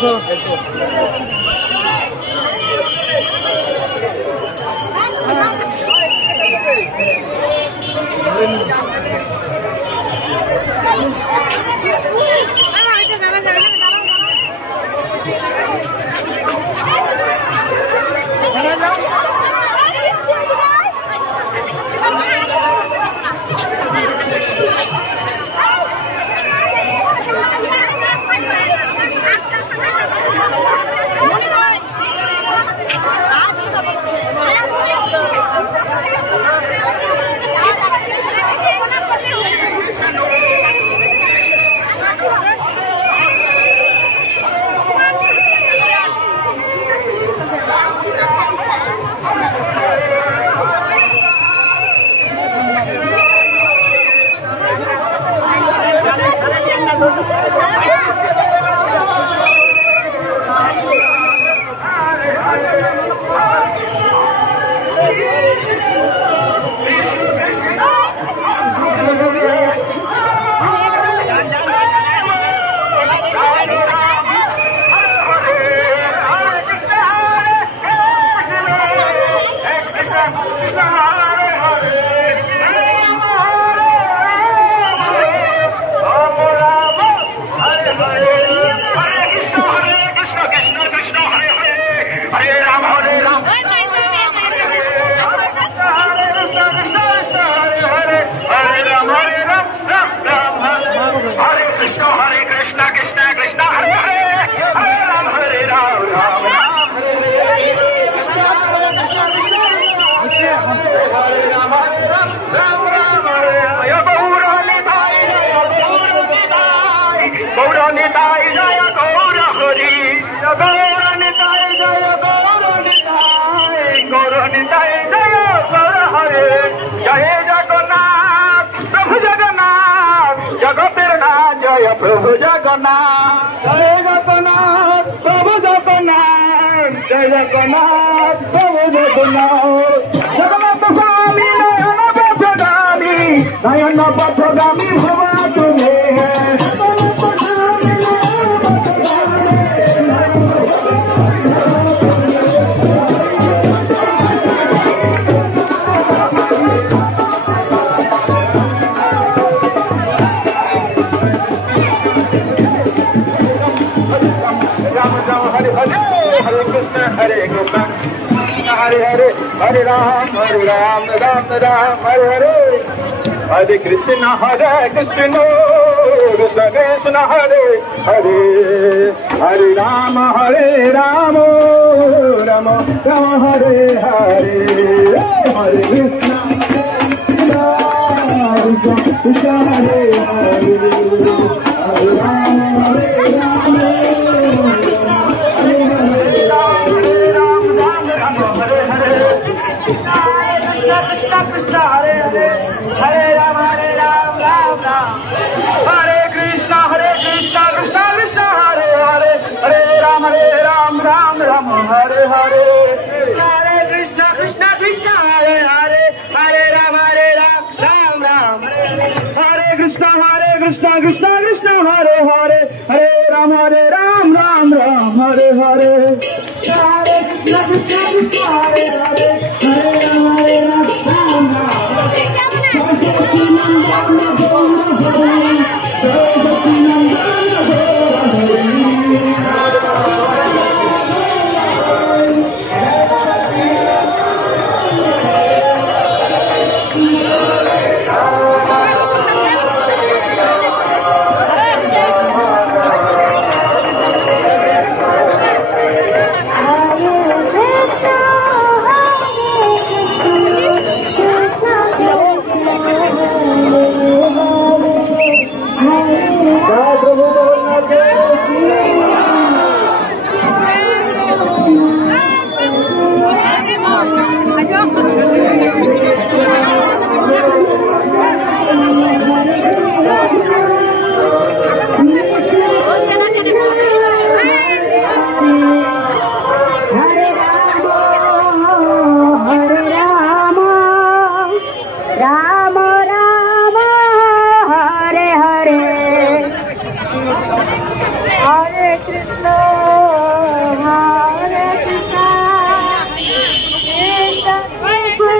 আসো। प्रभु जगन्नाथ जय जगन्नाथ प्रभु जगन्नाथ जय जगन्नाथ प्रभु जगन्नाथ जगन्नाथ स्वामी नयन पथगामी भवा तुम्हें हरे कृष्ण हरे हरे हरे राम राम राम हरे हरे हरे कृष्ण कृष्ण कृष्ण हरे हरे हरे राम राम राम हरे हरे हरे कृष्ण कृष्ण हरे हरे हरे राम कृष्ण हरे हरे हरे राम राम राम हरे कृष्ण कृष्ण कृष्ण हरे हरे हरे राम राम राम हरे हरे हरे कृष्ण कृष्ण कृष्ण हरे हरे हरे राम राम राम हरे कृष्ण कृष्ण कृष्ण हरे हरे हरे राम राम हरे हरे हरे कृष्ण कृष्ण हरे हरे हरे राम Ayo.